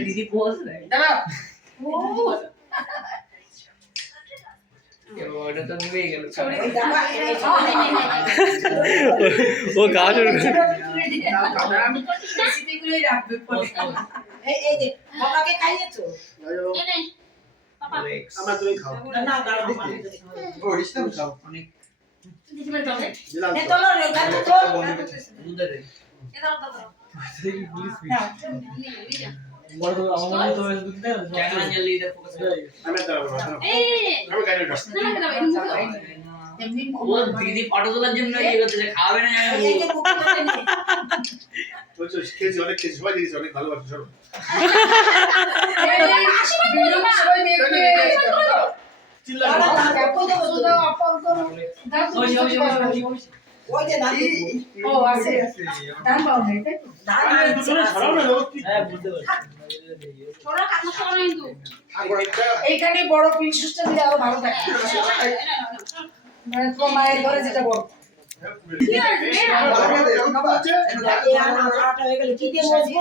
दीदी पोज दादा ওটা তো নিবেই গেল ও কাজ স্মৃতিগুলোই রাখবে পরে এই যে বাবাকে খাইয়েছো আমরা তুমি খাও না দাঁড়াও ও রিস্তাম খাও অনেক দিদি বের করে দিলাম এ তোলো রে গান তো দুধে রে এ দাও দাও বড় তো আমার তো দুধ দেন ক্যামেরা জ্বালিয়ে দে ফোকাস করে আমি দাঁড়াবো এই আমি গাড়ি দাও এমনি ও দিদি ফটো তোলার জন্য কি করতেছে খাবে না এই যে কুকুরটা নেই বলছো খেয়েছি অনেক খেয়েছি সবাই দিয়েছি অনেক ভালোবাসি সব এই আশীর্বাদ করো না সবাই দেখবে চিল্লা দেখো তো দাও আপন করো দাও ওই যে নাতি ও আছে দান পাও না তাই তো দান দুটো ছড়াও না লোক হ্যাঁ বুঝতে পারছি ছোড়া কাটনা করো না কিন্তু এইখানে বড় পিলসুসটা দিলে আরো ভালো থাকে মানে তোমার মায়ের ঘরে যেটা বড় কি আছে এই আটা হয়ে গেল কি দিয়ে বসবো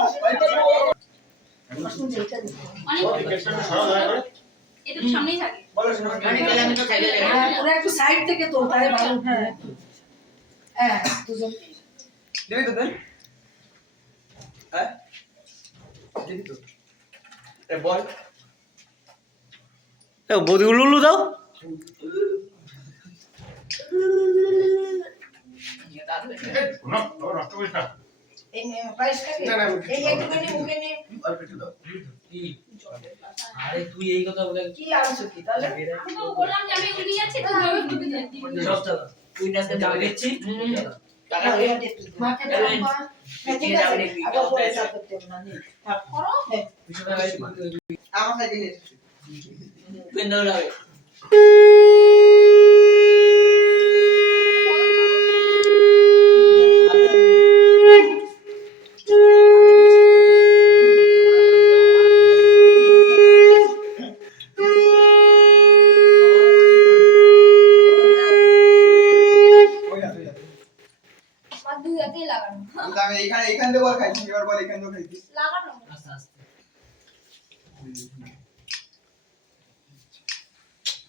এটা সামনেই থাকে মানে গেলে আমি তো খাইলে ওরা একটু সাইড থেকে তো তাই ভালো হ্যাঁ হ্যাঁ দুজন দিবি তো দেন হ্যাঁ দিবি তো এ বল এ বদি উলুলু দাও না রক্ত কইছ না এই পায়েস খাবি না, না, এই একটুখানি মুখে নে অল্প একটু দাও কি আরে তুই এই কথা বলে কি আনছো কি তাহলে আমি তো বললাম যে আমি এগুলো নিয়ে যাচ্ছি তুমি আমি তুমি যাচ্ছি সবটা তুই নাচতে যাবে দেখছি টাকা মাকে দাও ঠিক আছে আবার পরে সাথে করতে না নে থাক করো আমার সাথে নিয়ে পেন্ডাল লাগে আমি এখান থেকে বল খাইছি এবার বল এখান থেকে খাইছিস লাগানো আস্তে আস্তে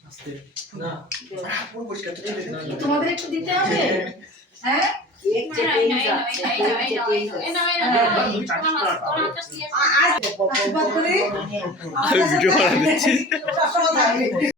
আস্তে না পুরো পরিষ্কার করে দে তোমাদের একটু দিতে হবে হ্যাঁ এক চেটেই যাচ্ছে আজ আশীর্বাদ করি আমি ভিডিও বানাচ্ছি সবসময় থাকবে